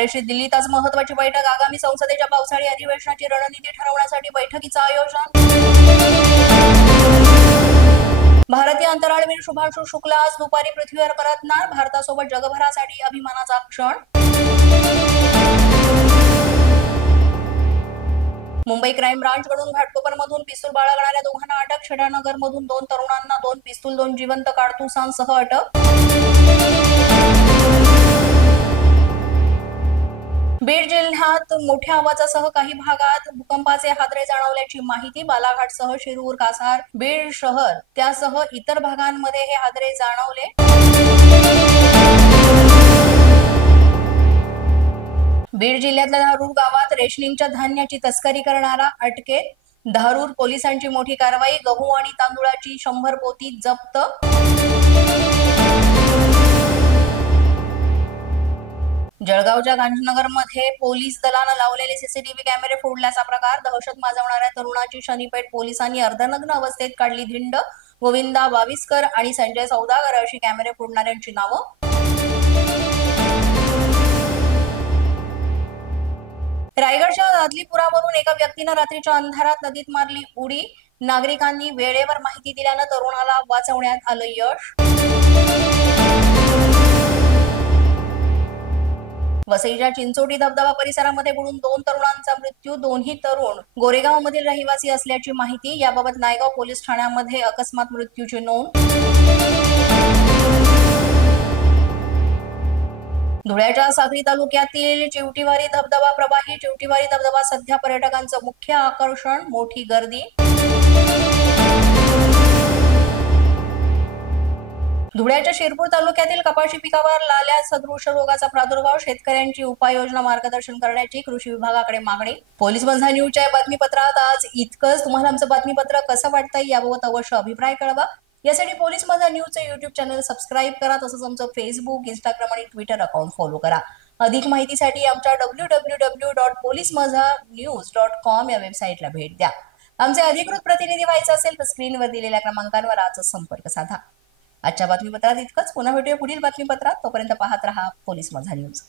काँग्रेसची दिल्लीत आज महत्त्वाची बैठक. आगामी संसदेच्या पावसाळी अधिवेशनाची रणनीती ठरवण्यासाठी बैठकीचं आयोजन. भारतीय अंतराळवीर शुभांशु शुक्ला आज दुपारी पृथ्वीवर परतणार. भारतासोबत जगभरासाठी अभिमानाचा क्षण. मुंबई क्राईम ब्रांचकडून घाटकोपरमधून पिस्तूल बाळगणाऱ्या दोघांना अटक. शेडानगरमधून 2 तरुणांना 2 पिस्तूल 2 जिवंत काडतुसांसह अटक. बीड जिल्ह्यात मोठ्या आवाजासह काही भागात भूकंपाचे हादरे जाणवल्याची माहिती. बालाघाटसह शिरूर, कासार, बीड शहर त्यासह इतर भागांमध्ये हे हादरे जाणवले. बीड जिल्ह्यातल्या धारूर गावात रेशनिंगच्या धान्याची तस्करी करणारा अटकेत. धारूर पोलिसांची मोठी कारवाई. गहू आणि तांदूळाची 100 पोती जप्त. जळगावच्या गांधीनगरमध्ये पोलीस दलानं लावलेले सीसीटीव्ही कॅमेरे फोडल्याचा प्रकार. दहशत माजवणाऱ्या तरुणाची शनीपेठ पोलिसांनी अर्धनग्न अवस्थेत काढली धिंड. गोविंदा बाविस्कर आणि संजय सौदागर अशी कॅमेरे फोडणाऱ्यांची नावं. रायगडच्या दादलीपुरावरून एका व्यक्तीनं रात्रीच्या अंधारात नदीत मारली उडी. नागरिकांनी वेळेवर माहिती दिल्यानं तरुणाला वाचवण्यात आलं यश. वसईच्या चिंचोटी धबधबा परिसरामध्ये बुडून 2 तरुणांचा मृत्यू. दोन्ही तरुण गोरेगावमधील रहिवासी असल्याची माहिती. याबाबत नायगाव पोलीस ठाण्यामध्ये अकस्मात मृत्यूची नोंद. धुळ्याच्या साक्री तालुक्यातील चिवटीवारी धबधबा प्रवाही. चिवटीवारी धबधबा सध्या पर्यटकांचं मुख्य आकर्षण. मोठी गर्दी. धुळ्याच्या शिरपूर तालुक्यातील कपाशी पिकावर लाल्या सदृश रोगाचा प्रादुर्भाव. शेतकऱ्यांची उपाययोजना मार्गदर्शन करण्याची कृषी विभागाकडे मागणी. पोलीस बंधा न्यूजच्या बातमीपत्रात आज इतकंच. तुम्हाला आमचं बातमीपत्र कसं वाटतंय याबाबत अवश्य अभिप्राय कळवा. यासाठी पोलीस बंधा न्यूजचं YouTube चॅनल सबस्क्राईब करा. तसंच आमचं फेसबुक, इंस्टाग्राम आणि ट्विटर अकाउंट फॉलो करा. अधिक माहितीसाठी आमच्या www.policemazhanews.com या वेबसाईटला भेट द्या. आमचे अधिकृत प्रतिनिधी व्हायचे असेल तर स्क्रीनवर दिलेल्या क्रमांकांवर आजच संपर्क साधा. आजच्या बातमीपत्रात इतकंच. पुन्हा भेटूया पुढील बातमीपत्रात. तोपर्यंत पाहत रहा पोलीस माझा न्यूज.